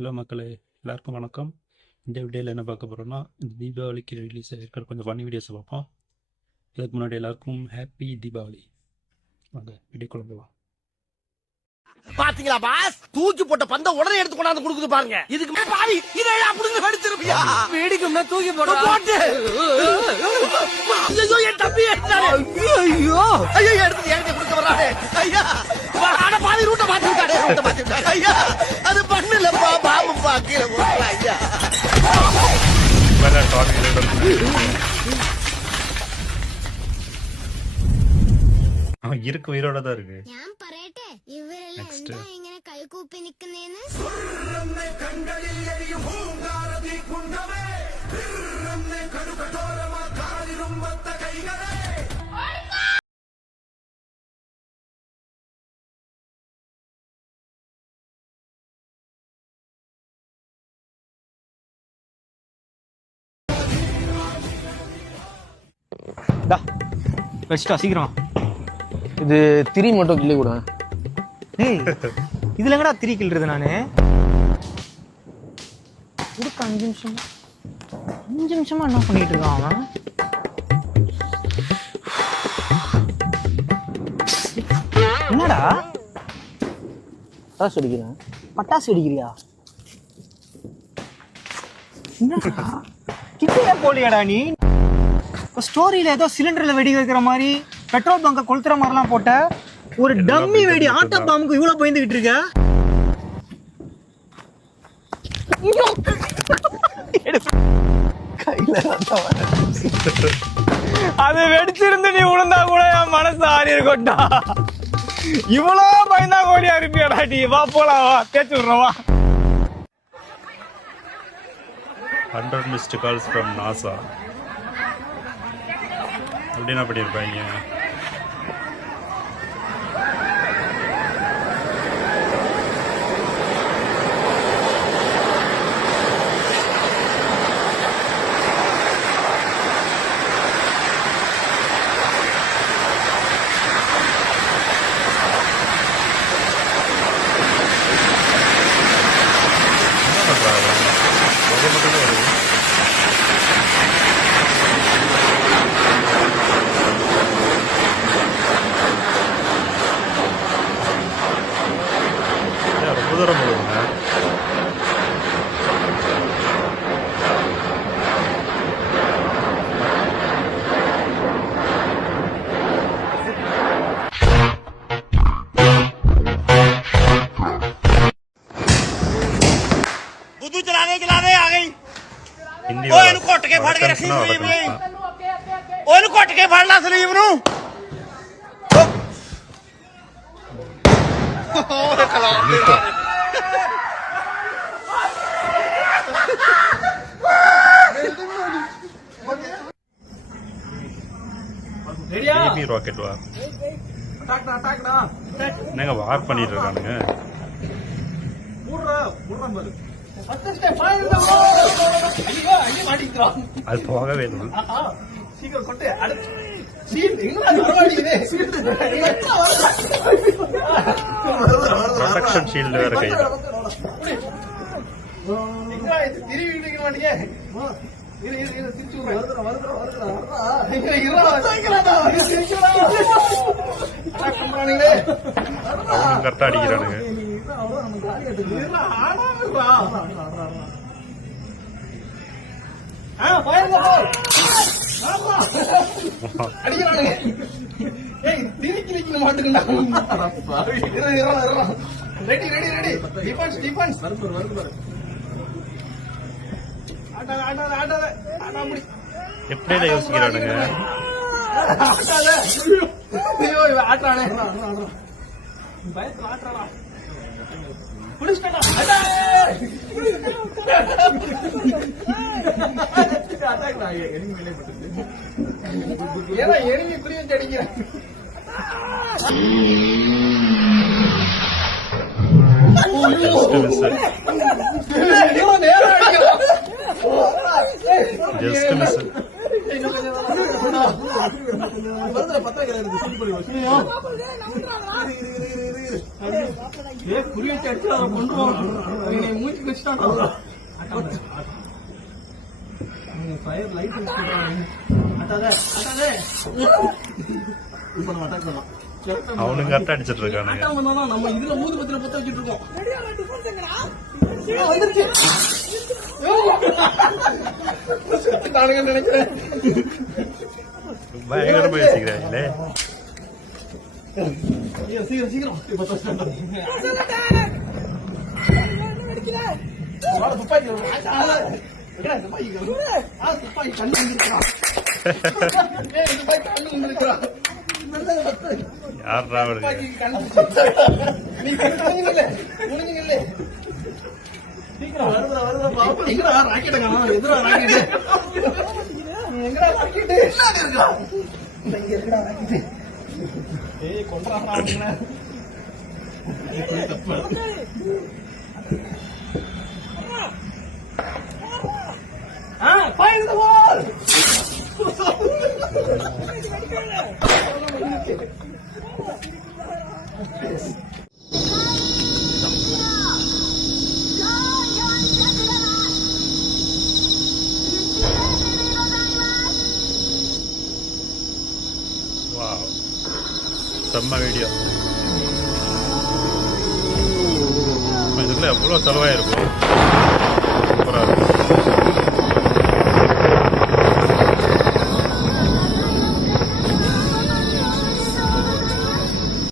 Hello மக்களே, எல்லாருக்கும் வணக்கம். இந்த வீடியோவில் என்ன பார்க்க போகிறோம்னா, இந்த தீபாவளிக்கு ரிலீஸ் ஆகிருக்கிற கொஞ்சம் ஃபன்னி வீடியோஸை பார்ப்போம். இதுக்கு முன்னாடி எல்லாருக்கும் ஹாப்பி தீபாவளி. வாங்க வீடியோக்குள்ள போகலாம். பாத்தீங்களா பாஸ், தூக்கி போட்ட பந்த உடனே எடுத்து கொண்டாந்து கொடுக்குது பாருங்க. இதுக்கு பாவி இதெல்லாம் அப்படிங்க வெடிச்சிருப்பியா? வெடிக்கும்னா தூக்கி போட்டு ஐயோ என் தம்பி ஐயோ ஐயோ எடுத்து எனக்கு கொடுக்க வரானே ஐயா. அட பாவி ரூட்ட மாத்திட்டாரு ஐயா. அது பண்ணலப்பா பாம்புப்பா கீழே போடல ஐயா. இருக்கு, உயிரோட தான் இருக்கு. வச்சுட்டா சீக்கிரம். இது திரி மட்டும் கிள்ளி கூட. ஏய், இதுல எங்கடா திரி கிள்றது? நானு கொடுக்க 5 நிமிஷமா என்ன பண்ணிட்டு இருக்கான் அவன்? என்னடா பட்டாசு வெடிக்கிறேன். பட்டாசு வெடிக்கிறியா? என்னடா கிட்டே போலியாடா நீ? ஸ்டோரியில ஏதோ சிலிண்டர்ல வெடி வைக்கிற மாதிரி, பெட்ரோல் பங்க கொளுத்துற மாதிரிலாம் போட்ட ஒரு டம்மி வெடி ஆட்டோ பாம்புக்கு இவ்வளவு பயந்துகிட்டு இருக்க? அது வெடிச்சிருந்து நீ உளுந்தா கூட என் மனசு ஆறி இருக்கட்டா. இவ்வளவு பயந்தா கோடியா இருப்பியாடா நீ? வா போலாம், வா தேய்ச்சி விடுறவா. 100 missed calls from NASA. அப்படின்னா பண்ணியிருப்பாங்க. ਘੁੱਟ ਕੇ ਫੜ ਕੇ ਰੱਖੀ ਸਲੀਬ ਨੂੰ, ਉਹਨੂੰ ਘੁੱਟ ਕੇ ਫੜ ਲਾ ਸਲੀਬ ਨੂੰ। ਉਹ ਖਲਾ பேபி ராக்கெட் வா. என்னங்க வார் பண்ணிட்டு இருக்கானுங்க? அது போகவே இல்லை. ப்ரொடெக்ஷன் ஷீல்டு வேற கையில். கரெக்டா அடிக்கிறானுங்க. எப்படி யோசிக்கிறானுங்க? Just miss it. குறி வச்சு அடிச்சு அவரை கொண்டுருவோம். மூச்சு ஃபயர் லைட் அட்டாதே இப்போ நம்ம அட்டாக் பண்ணலாம். அவனுங்க கரெக்டாக அடிச்சிட்டு இருக்கானுங்க. நம்ம இதுல ஊதுபத்தில பத்த வச்சிட்டு இருக்கோம். வந்துருச்சு. நானுங்க நினைக்கிறேன் பயங்கரமா யோசிக்கிறாங்களே. சீக்கிரம் சீக்கிரம் இப்ப துப்பாக்கி கண்ணு வந்துருக்கிறான். யாரா வருது? வாவ், செம்ம வீடியோ. இதுல எவ்வளோ செலவாயிருக்கும். சூப்பராக இருக்கும்.